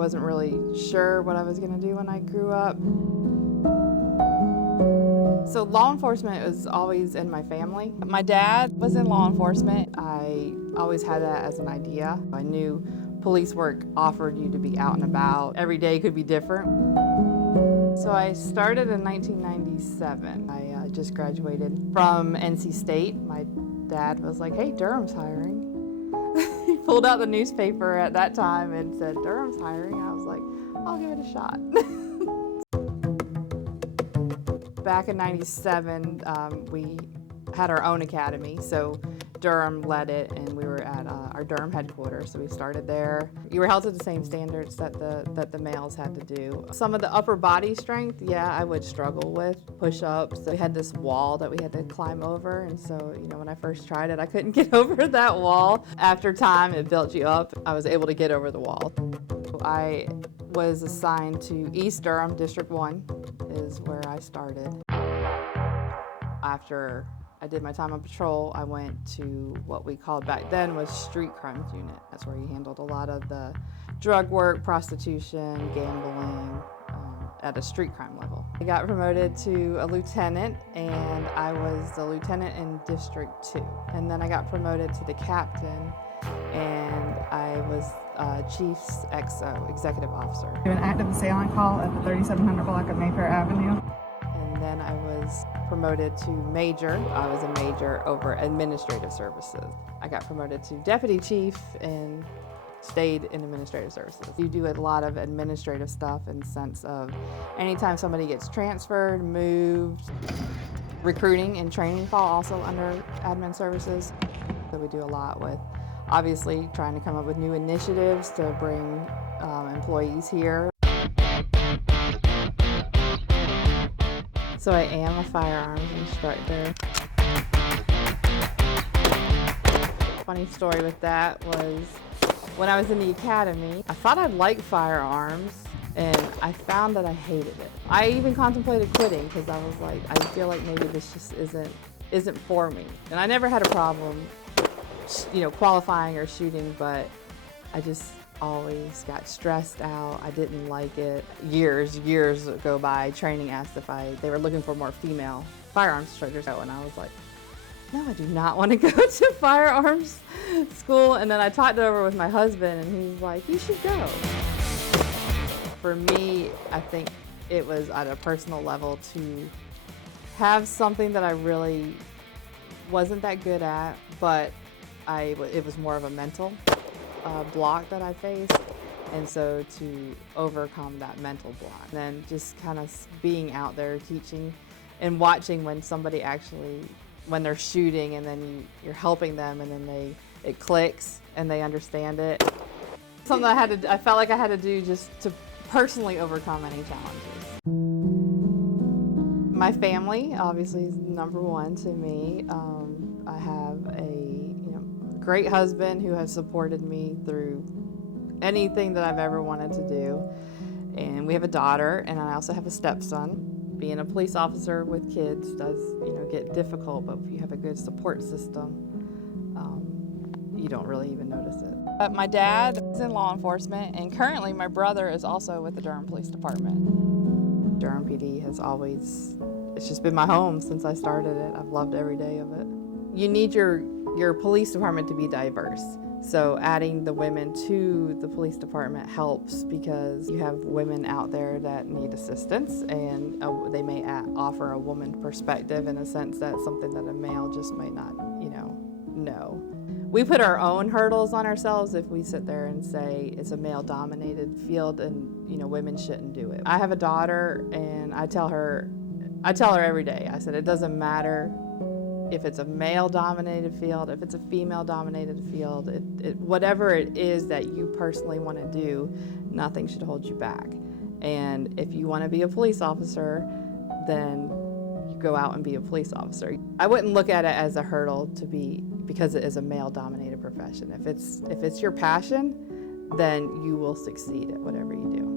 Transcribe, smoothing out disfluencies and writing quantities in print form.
wasn't really sure what I was going to do when I grew up. So law enforcement was always in my family. My dad was in law enforcement. I always had that as an idea. I knew police work offered you to be out and about. Every day could be different. So I started in 1997. I just graduated from NC State. My dad was like, hey, Durham's hiring. He pulled out the newspaper at that time and said, Durham's hiring. I was like, I'll give it a shot. Back in 97, we had our own academy, so Durham led it, and we were at our Durham headquarters, so we started there. You were held to the same standards that the males had to do. Some of the upper body strength, yeah, I would struggle with. Push-ups, we had this wall that we had to climb over, and so, when I first tried it, I couldn't get over that wall. After time, it built you up. I was able to get over the wall. I was assigned to East Durham, District 1 is where I started. After I did my time on patrol, I went to what we called back then was Street Crimes Unit. That's where you handled a lot of the drug work, prostitution, gambling, at a street crime level. I got promoted to a lieutenant, and I was the lieutenant in District 2. And then I got promoted to the captain, and I was Chief's XO, Executive Officer. Do an active assailant call at the 3700 block of Mayfair Avenue. And then I was promoted to major. I was a major over administrative services. I got promoted to deputy chief and stayed in administrative services. You do a lot of administrative stuff in the sense of anytime somebody gets transferred, moved, recruiting and training fall also under admin services. So we do a lot with obviously trying to come up with new initiatives to bring employees here. So I am a firearms instructor. Funny story with that was when I was in the academy, I thought I'd like firearms, and I found that I hated it. I even contemplated quitting because I was like, I feel like maybe this just isn't for me. And I never had a problem, qualifying or shooting, but I just always got stressed out. I didn't like it. Years go by, training asked if they were looking for more female firearms instructors, and I was like, no, I do not want to go to firearms school. And then I talked it over with my husband, and he was like, you should go. For me, I think it was at a personal level to have something that I really wasn't that good at, but it was more of a mental block that I faced, and so to overcome that mental block. And then just kind of being out there teaching and watching when somebody actually, when they're shooting and then you're helping them and then it clicks and they understand it. Something I felt like I had to do just to personally overcome any challenges. My family obviously is number one to me. I have a great husband who has supported me through anything that I've ever wanted to do. And we have a daughter, and I also have a stepson. Being a police officer with kids does, get difficult, but if you have a good support system, you don't really even notice it. But my dad is in law enforcement, and currently my brother is also with the Durham Police Department. Durham PD it's just been my home since I started it. I've loved every day of it. You need your police department to be diverse. So adding the women to the police department helps because you have women out there that need assistance, and they may offer a woman perspective in a sense that's something that a male just might not, know. We put our own hurdles on ourselves if we sit there and say it's a male-dominated field and, women shouldn't do it. I have a daughter, and I tell her every day, I said, it doesn't matter if it's a male-dominated field, if it's a female-dominated field, whatever it is that you personally want to do, nothing should hold you back. And if you want to be a police officer, then you go out and be a police officer. I wouldn't look at it as a hurdle because it is a male-dominated profession. If it's your passion, then you will succeed at whatever you do.